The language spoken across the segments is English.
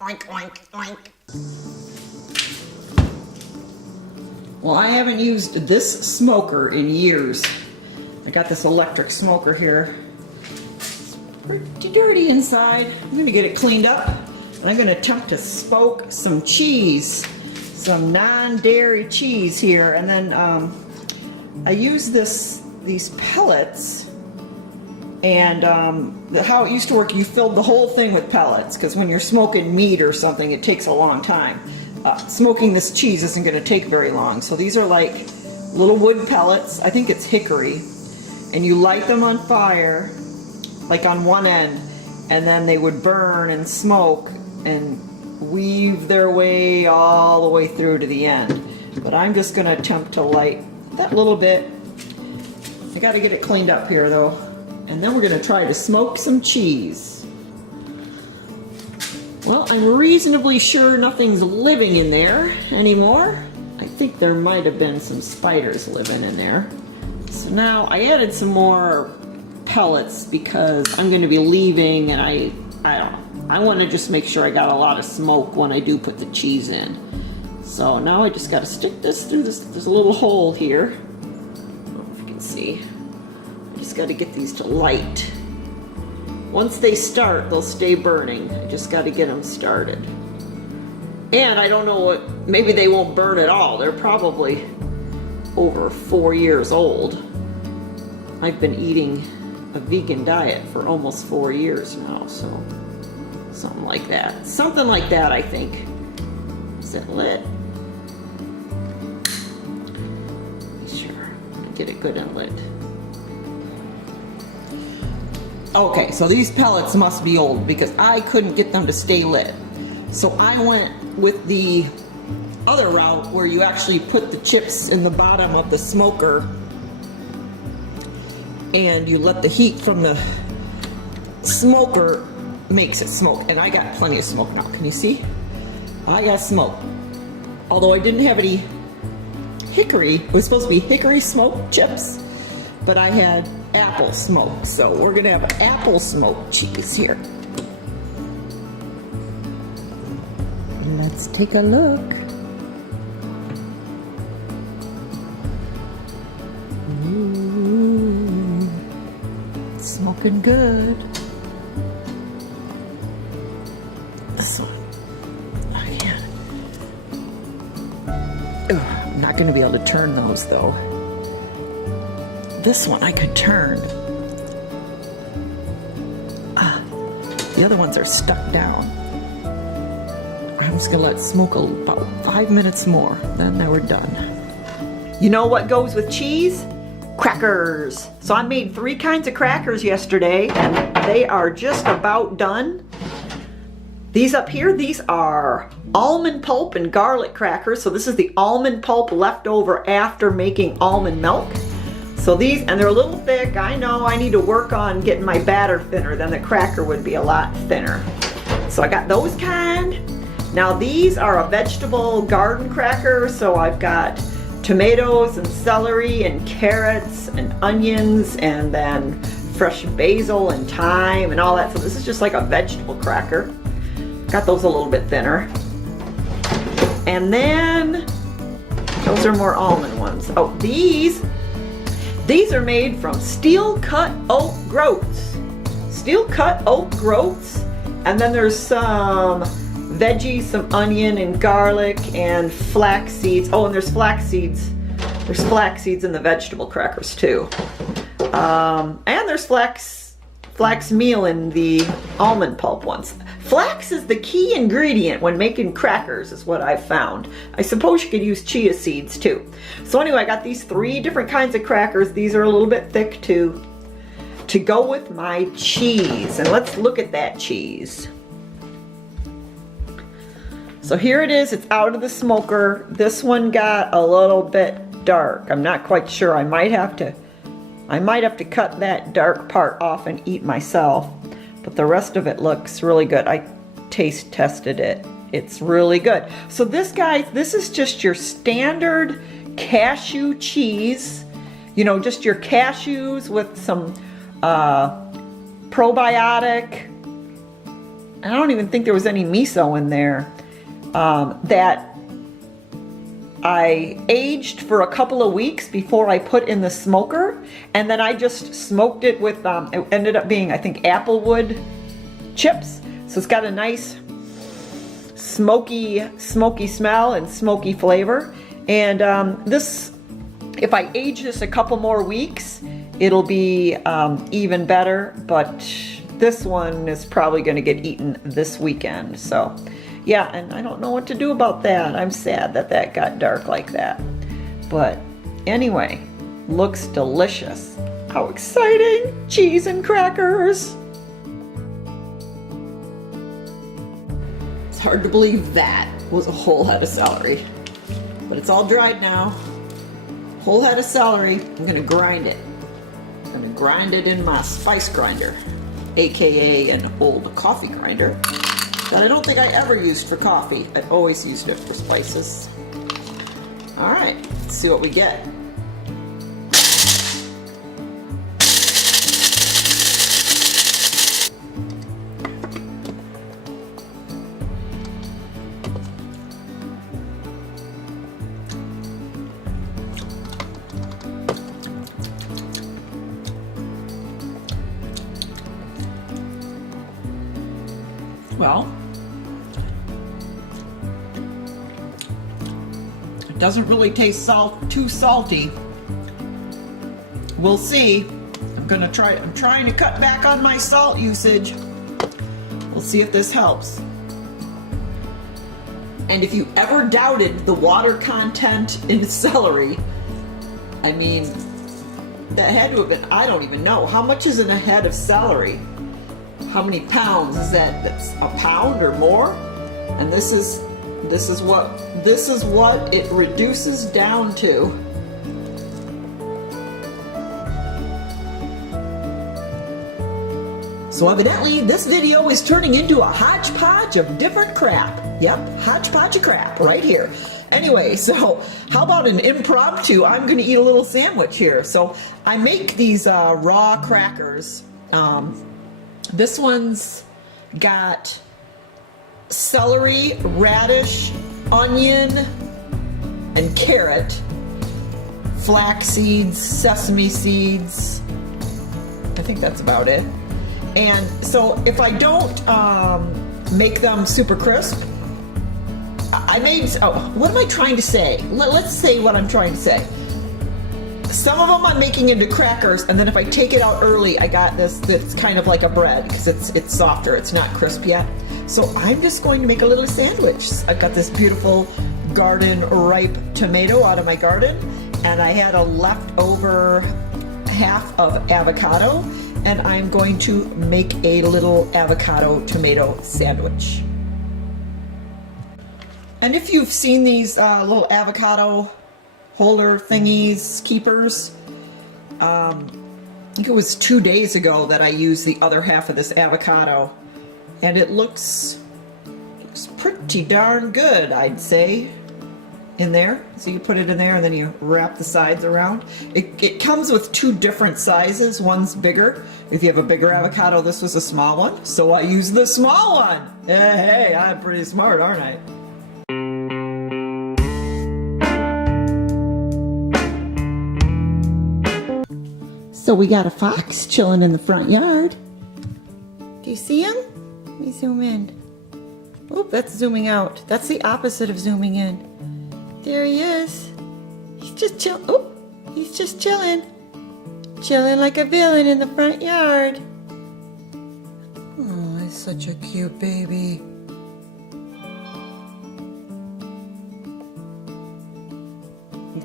Oink, oink, oink. Well, I haven't used this smoker in years. I got this electric smoker here. It's pretty dirty inside. I'm gonna get it cleaned up, and I'm gonna attempt to smoke some cheese, some non-dairy cheese here, and then I use these pellets. And how it used to work, you filled the whole thing with pellets, because when you're smoking meat or something, it takes a long time. Smoking this cheese isn't going to take very long. So these are like little wood pellets. I think it's hickory. And you light them on fire, like on one end, and then they would burn and smoke and weave their way all the way through to the end. But I'm just going to attempt to light that little bit. I got to get it cleaned up here though. And then we're going to try to smoke some cheese. Well, I'm reasonably sure nothing's living in there anymore. I think there might have been some spiders living in there. So now I added some more pellets because I'm going to be leaving, and I don't know. I want to just make sure I got a lot of smoke when I do put the cheese in. So now I just got to stick this through this. There's a little hole here. I don't know if you can see. Just got to get these to light. Once they start, they'll stay burning. I just got to get them started. And I don't know what, maybe they won't burn at all. They're probably over 4 years old. I've been eating a vegan diet for almost 4 years now, so something like that. Something like that, I think. Is it lit? Sure, I'm gonna get it good and lit. Okay, so these pellets must be old because I couldn't get them to stay lit. So I went with the other route where you actually put the chips in the bottom of the smoker and you let the heat from the smoker makes it smoke. And I got plenty of smoke now. Can you see? I got smoke. Although I didn't have any hickory. It was supposed to be hickory smoked chips, but I had apple smoke, so we're gonna have apple smoked cheese here. Let's take a look. Ooh, it's smoking good. This one, I can't. Ugh, I'm not gonna be able to turn those though. This one I could turn. The other ones are stuck down. I'm just gonna let it smoke about 5 minutes more, then we're done. You know what goes with cheese? Crackers. So I made 3 kinds of crackers yesterday, and they are just about done. These up here, these are almond pulp and garlic crackers. So this is the almond pulp left over after making almond milk. So these, and they're a little thick. I know I need to work on getting my batter thinner, then the cracker would be a lot thinner. So I got those kind. Now these are a vegetable garden cracker. So I've got tomatoes and celery and carrots and onions and then fresh basil and thyme and all that. So this is just like a vegetable cracker. Got those a little bit thinner. And then those are more almond ones. Oh, these are made from steel cut oak groats. Steel cut oak groats. And then there's some veggies, some onion and garlic and flax seeds. Oh, and there's flax seeds. There's flax seeds in the vegetable crackers too. And there's flax meal in the almond pulp ones. Flax is the key ingredient when making crackers, is what I've found. I suppose you could use chia seeds too. So anyway, I got these 3 different kinds of crackers. These are a little bit thick too, to go with my cheese. And let's look at that cheese. So here it is, it's out of the smoker. This one got a little bit dark. I'm not quite sure. I might have to cut that dark part off and eat myself. But the rest of it looks really good. I taste tested it. It's really good. So this, guys, this is just your standard cashew cheese. You know, just your cashews with some probiotic I don't even think there was any miso in there, that I aged for a couple of weeks before I put in the smoker, and then I just smoked it with, it ended up being, I think, applewood chips. So it's got a nice smoky smell and smoky flavor. And this, if I age this a couple more weeks, it'll be even better, but this one is probably gonna get eaten this weekend. So yeah, and I don't know what to do about that. I'm sad that that got dark like that. But anyway, looks delicious. How exciting! Cheese and crackers. It's hard to believe that was a whole head of celery. But it's all dried now. Whole head of celery. I'm gonna grind it. I'm gonna grind it in my spice grinder, AKA an old coffee grinder that I don't think I ever used for coffee. I always used it for spices. All right, let's see what we get. Well, it doesn't really taste too salty. We'll see. I'm trying to cut back on my salt usage. We'll see if this helps. And if you ever doubted the water content in celery, I mean, that had to have been, I don't even know. How much is in a head of celery? How many pounds is that? That's a pound or more? And this is what it reduces down to. So evidently this video is turning into a hodgepodge of different crap. Yep, hodgepodge of crap right here. Anyway, so how about an impromptu? I'm gonna eat a little sandwich here. So I make these raw crackers. This one's got celery, radish, onion, and carrot, flax seeds, sesame seeds. I think that's about it. And so if I don't make them super crisp, what am I trying to say? Let's say what I'm trying to say. Some of them I'm making into crackers, and then if I take it out early, I got this that's kind of like a bread because it's softer, it's not crisp yet. So I'm just going to make a little sandwich. I've got this beautiful garden ripe tomato out of my garden, and I had a leftover half of avocado, and I'm going to make a little avocado tomato sandwich. And if you've seen these little avocado holder thingies, keepers, I think it was 2 days ago that I used the other half of this avocado, and it looks pretty darn good, I'd say, in there. So you put it in there and then you wrap the sides around. It comes with two different sizes. One's bigger. If you have a bigger avocado, this was a small one, so I used the small one. Hey, I'm pretty smart, aren't I? So we got a fox chilling in the front yard. Do you see him? Let me zoom in. Oop, that's zooming out. That's the opposite of zooming in. There he is. He's just chill. Oop, he's just chilling. Chilling like a villain in the front yard. Oh, he's such a cute baby.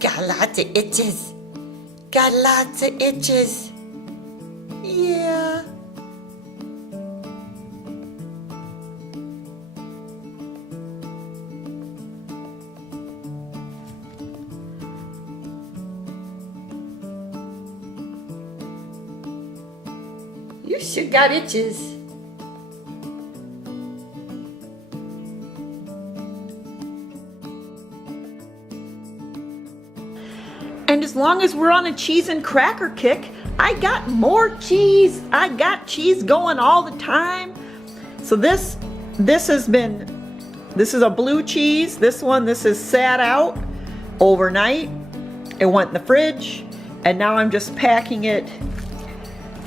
Got lots of itches. Got lots of itches. Yeah. You sure got itches. And as long as we're on a cheese and cracker kick, I got more cheese. I got cheese going all the time. So this is a blue cheese. This is sat out overnight. It went in the fridge, and now I'm just packing it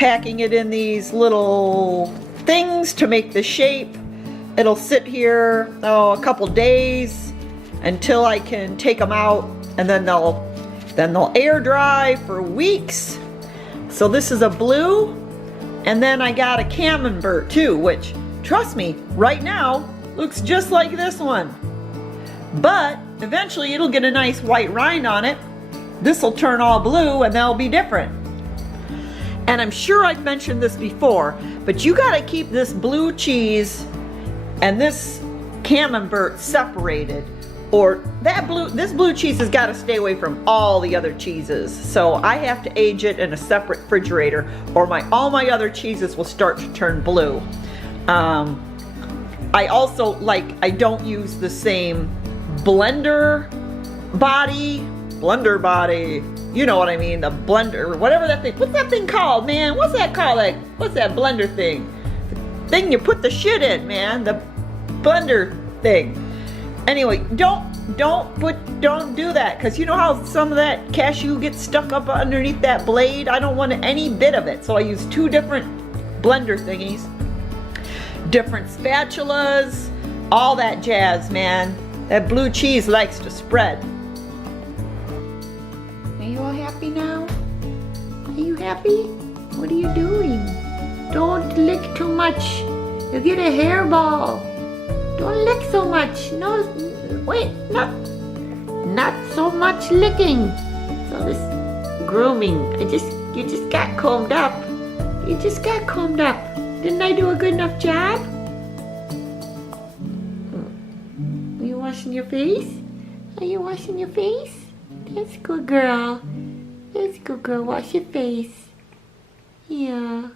in these little things to make the shape. It'll sit here a couple days until I can take them out, and then they'll air dry for weeks. So this is a blue, and then I got a camembert too, which, trust me, right now looks just like this one. But eventually it'll get a nice white rind on it. This will turn all blue and they'll be different. And I'm sure I've mentioned this before, but you gotta keep this blue cheese and this camembert separated, or this blue cheese has got to stay away from all the other cheeses. So I have to age it in a separate refrigerator, or all my other cheeses will start to turn blue. I also I don't use the same blender body. You know what I mean? The blender, whatever that thing. What's that thing called, man? What's that called? What's that blender thing? The thing you put the shit in, man. The blender thing. Anyway, don't do that, because you know how some of that cashew gets stuck up underneath that blade? I don't want any bit of it. So I use 2 different blender thingies, different spatulas, all that jazz, man. That blue cheese likes to spread. Are you all happy now? Are you happy? What are you doing? Don't lick too much. You'll get a hairball. Don't lick so much. No, wait, not so much licking. So this grooming, you just got combed up. You just got combed up. Didn't I do a good enough job? Are you washing your face? Are you washing your face? That's good, girl. That's good, girl. Wash your face. Yeah.